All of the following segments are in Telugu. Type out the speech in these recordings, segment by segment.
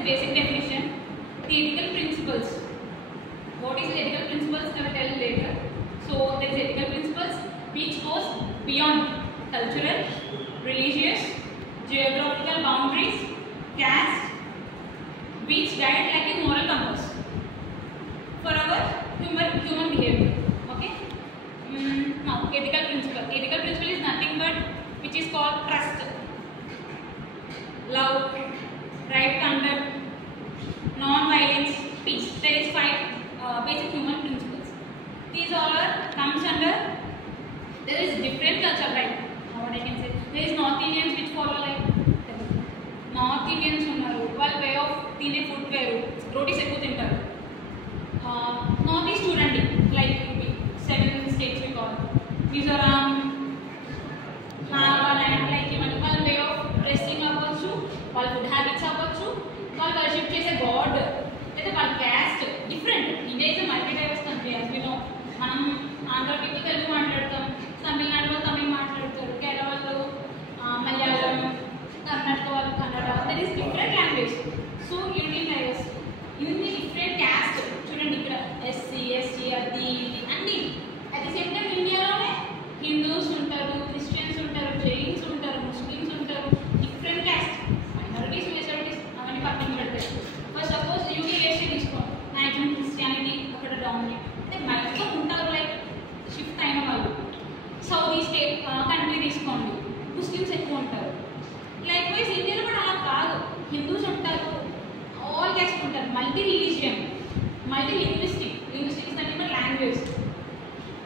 the basic definition. The ethical principles. What is the ethical principles? I will tell you later. So there is ethical principles which goes beyond cultural, religious, geographical boundaries, caste, which guide like a moral compass for our human behavior. Okay. Now ethical principle. Ethical principle is nothing but which is called trust, love, right conduct, non-violence, peace. There is 5 basic human principles. These all comes under. There is different culture, right? What I can say. There is North Indians which follow like North Indians unnaru. వాళ్ళ way of తినే food వేరు. రోటీస్ ఎక్కువ తింటారు. North East చూడండి. Like 7 states we call. Mizoram, Nagaland, like even వాళ్ళ way of dressing అవ్వచ్చు, వాళ్ళ food habits అవ్వచ్చు, వాళ్ళు worship చేసే God, లేదా వాళ్ళ caste different. India is a multi-diverse country as we know. మనం ఆంధ్ర people తెలుగు మాట్లాడతాం, తమిళనాడులో తమిళ్ మాట్లాడతారు, కేరళ వాళ్ళు మలయాళం, కర్ణాటక వాళ్ళు Kannada. There is different language. So Indian diverse. ఇన్ని different caste చూడండి ఇక్కడ SC, ST అది అన్ని. At the same time ఇండియాలోనే హిందూస్ ఉంటారు, క్రిస్టియన్స్ ఉంటారు, జైన్స్ ఉంటారు, ముస్లిమ్స్ ఉంటారు, డిఫరెంట్ క్యాస్ట్, మైనారిటీస్, మెజారిటీస్ అవన్నీ పక్కన పెడతారు. ఫస్ట్ సపోజ్ యూకే ఏషియా తీసుకోండి, మ్యాక్సిమం క్రిస్టియానిటీ అక్కడ డామినేట్ అంటే మ్యాక్సిమం ఉంటారు, లైక్ షిఫ్ట్ అయిన వాళ్ళు. సౌత్ ఈస్ట్ కంట్రీ తీసుకోండి, ముస్లిమ్స్ ఎక్కువ ఉంటారు. లైక్ వైజ్ ఇండియాలో కూడా అలా కాదు, హిందూస్ ఉంటారు, ఆల్ క్యాస్ట్ ఉంటారు, multi religion, multi linguistic. Linguistics అంటే మన language,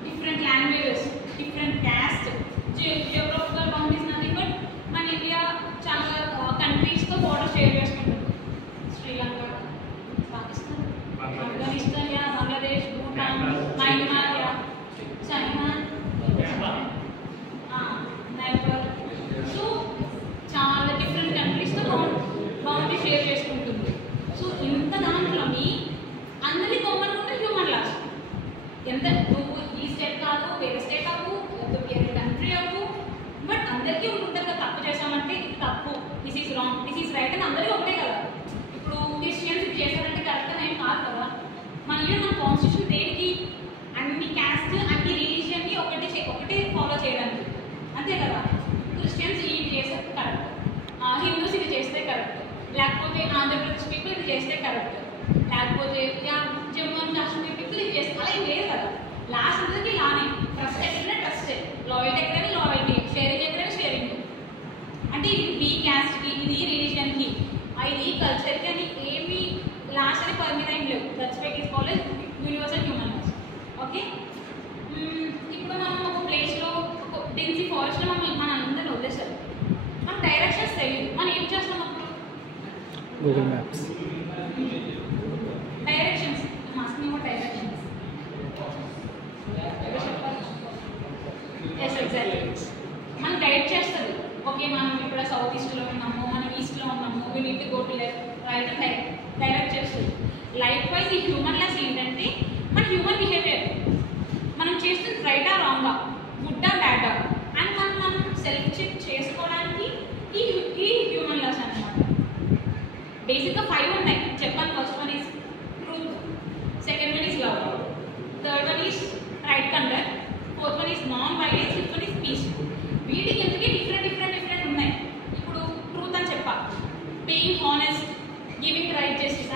different languages, different caste, geographical boundaries nothing but మన ఇండియా చాలా కంట్రీస్ తో బోర్డర్ షేర్ చేసుకుంటుంది. Sri Lanka, Pakistan, Afghanistan, Bangladesh, Bhutan, Myanmar, China, Nepal. So చాలా డిఫరెంట్ కంట్రీస్ తో బౌండరీ షేర్ చేసుకుంటుంది. సో ఇంత దాంట్లోని అందరి కామన్ ఉంటే హ్యూమన్ లాస్. ఎంత నువ్వు ఈ స్టేట్ కాదు, వేరే స్టేట్ అవ్వు, వేరే కంట్రీ అవ్వు, బట్ అందరికీ ఉంటుంది కదా, తప్పు చేసామంటే ఇది తప్పు, this is wrong, this is right అని అందరికీ ఒకటే కదా. ఇప్పుడు క్రిస్టియన్స్ ఇది చేశారంటే కరెక్ట్ అని ఏం కాదు కదా. మన కాన్స్టిట్యూషన్ దేనికి, అన్ని క్యాస్ట్ అన్ని రిలీజియన్ని ఒకటే ఫాలో చేయడానికి, అంతే కదా. క్రిస్టియన్స్ ఇది చేస్తే కరెక్ట్, హిందూస్ ఇది చేస్తే కరెక్ట్, లేకపోతే ఆంధ్రప్రదేశ్ పీపుల్ ఇది చేస్తే కరెక్ట్, లేకపోతే జమ్మూ అండ్ కాశ్మీర్ పీపుల్ ఇది చేస్తే అలా ఏం లేదు కదా. లాస్ట్ అందరికీ లానే, ట్రస్ట్ ఎక్కడైనా ట్రస్ట్, లాయల్టీ ఎక్కడైనా లాయల్టీ, షేరింగ్ ఎక్కడైనా షేరింగ్. అంటే ఇది ఈ క్యాస్ట్కి, ఇది రిలీజియన్కి, ఇది కల్చర్కి అని ఏమి లాస్ట్ అని పర్మిట్ ఏం లేవు. That's why it is called universal human rights. Okay. ఇప్పుడు మనం ఒక ప్లేస్లో డెన్సీ ఫారెస్ట్లో మన అందరిని వదిలేస్తారు, మనం డైరెక్షన్స్ తెలియదు, మనం ఏం చేస్తాం అప్పుడు? Google maps directions directions yes exactly మనం గైడ్ చేస్తుంది. ఓకే, మనం ఇక్కడ సౌత్ ఈస్ట్లో ఉన్నాము, మనం ఈస్ట్లో ఉన్నాము, we need to go to left right అని డైరెక్ట్ చేస్తుంది. లైక్ వైజ్ ఈ హ్యూమన్ లెస్ ఏంటంటే మన హ్యూమన్ బిహేవియర్, మనం చేస్తుంది రైటా రాంగా, గుడ్డా బ్యాడా అని మనం సెల్ఫ్ చెక్ చేసుకోవడానికి ఈ హ్యూమన్ లెస్ అనమాట. బేసిక్గా 5 ఉన్నాయి చెప్పాను. First one is truth, second one is love, third one is right conduct, fourth one is non violence, fifth one is peace. వీటికి ఎందుకే డిఫరెంట్ ఉన్నాయి. ఇప్పుడు ట్రూత్ అని చెప్పా, being honest, giving right justice.